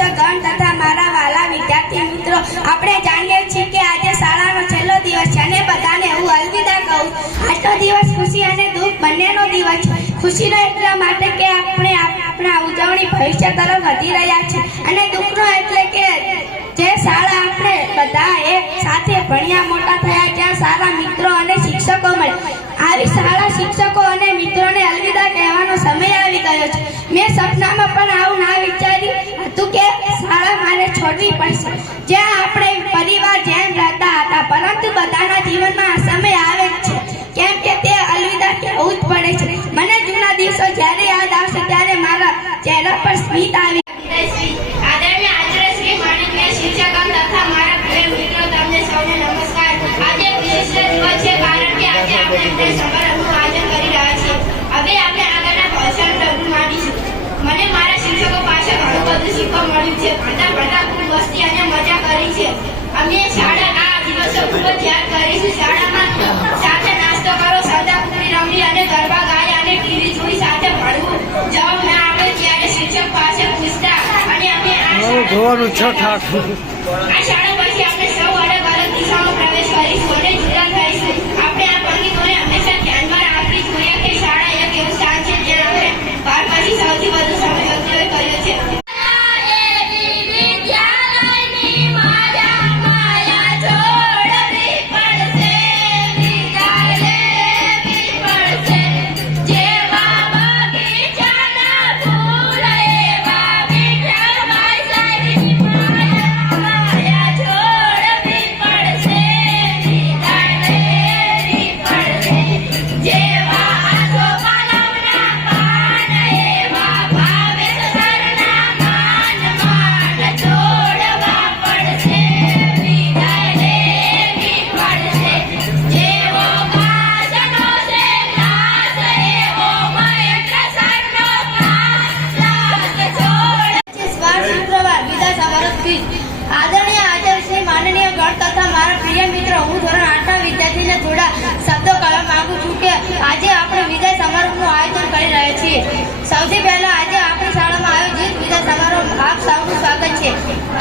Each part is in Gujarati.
શિક્ષકગણ તથા મારા વાલા વિદ્યાર્થી મિત્રો, આપણે જાણીએ છીએ કે આજે શાળાનો છેલ્લો દિવસ છે અને બધાને હું અલવિદા કહું. આજનો દિવસ ખુશી અને દુઃખ બંનેનો દિવસ છે. ખુશીનો એટલા માટે કે આપણે આપણા ઉજવણી ભવિષ્ય તરફ વધી રહ્યા છીએ, અને દુઃખનો એટલે કે જે શાળા આપણે બધા એક સાથે ભણ્યા મોટા થયા, જ્યાં સારા મિત્રો અને શિક્ષકો મળે, આવી શાળા શિક્ષકો અને મિત્રોને અલવિદા કહેવાનો સમય આવી ગયો છે. મેં સપનામાં પણ આવું ના વિચાર્યું હતું કે શાળા મારે છોડવી પડશે, જ્યાં આપણે પરિવાર જેમ રહેતા હતા, પરંતુ બધાના જીવનમાં આ સમય આવે જ છે, કેમ કે તે અલવિદા કહેવું જ પડે છે. મને જૂના દિવસો જ્યારે યાદ આવશે ત્યારે મારા ચહેરા પર સ્મિત આવી. આદરણીય આચાર્ય શ્રી માનનીય શિક્ષકગણ તથા મારા પ્રિય મિત્રો, તમને સૌને નમસ્કાર. આજે વિશિષ્ટ દિવસ છે, કારણ કે આજે આપણે વિદાય સમારંભનું આયોજન કરી રહ્યા છીએ. હવે આપણે આગળના ભવિષ્યનું ડગલું માંડીશું. મને મારા શિક્ષકો પાસે ઘણું બધું શીખવા મળ્યું છે. ભણતા ભણતા ખૂબ મસ્તી અને મજા કરી છે. અમે શાળા આ દિવસો ખૂબ જ યાદ કરીશું. શાળામાં સાથે નાસ્તો કરો, સંતાકુકડી રમવી અને ગરબા ગાય અને ટીવી જોઈ સાથે ભણવું. જવાબ ના આવે ત્યારે શિક્ષક પાસે પૂછતા અને અમે આ શાળા પછી આપણે સૌ અલગ અલગ દિશામાં પ્રવેશ કરીશું અને જુદા થઈશું. આપણે આ પંક્તિઓને હંમેશા ધ્યાનમાં રાખવી જોઈએ કે શાળા એક એવું સ્થાન છે જ્યાં આપણે બાર પછી સૌથી વધુ સમય વ્યતીત કર્યો છે. આદરણીય આચાર્ય શ્રી માનનીય ગણ તથા મારા પ્રિય મિત્રો, હું ધોરણ 8ના વિદ્યાર્થીને થોડા શબ્દો કહેવા માંગુ છું કે આજે આપણે વિદાય સમારોહનું આયોજન કરી રહ્યા છીએ. સૌથી પહેલા આજે આપણી શાળામાં આયોજિત વિદાય સમારોહ આપ સૌનું સ્વાગત છે.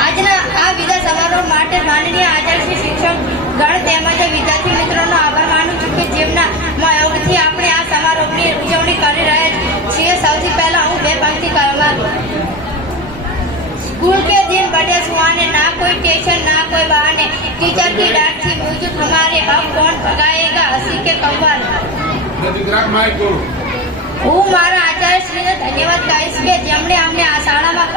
આજના આ વિદાય સમારોહ માટે માનનીય આચાર્ય શ્રી શિક્ષક ગણ તેમજ વિદ્યાર્થી મિત્રોનો આભાર માનું છું કે જેમના યોગથી આપણે આ સમારોહની ઉજવણી કરી રહ્યા છીએ. સૌથી પહેલા હું બે પંક્તિ કહેવા માંગુ. स्कूल के दिन बड़े सुहाने, ना कोई टेंशन ना कोई बहाने, टीचर की डांट थी म्यूजिक हमारे, अब कौन भगाएगा हंसी के कव्वाल. હું મારા આચાર્ય શ્રીને ધન્યવાદ કહીશ કે જેમણે અમને આ શાળામાં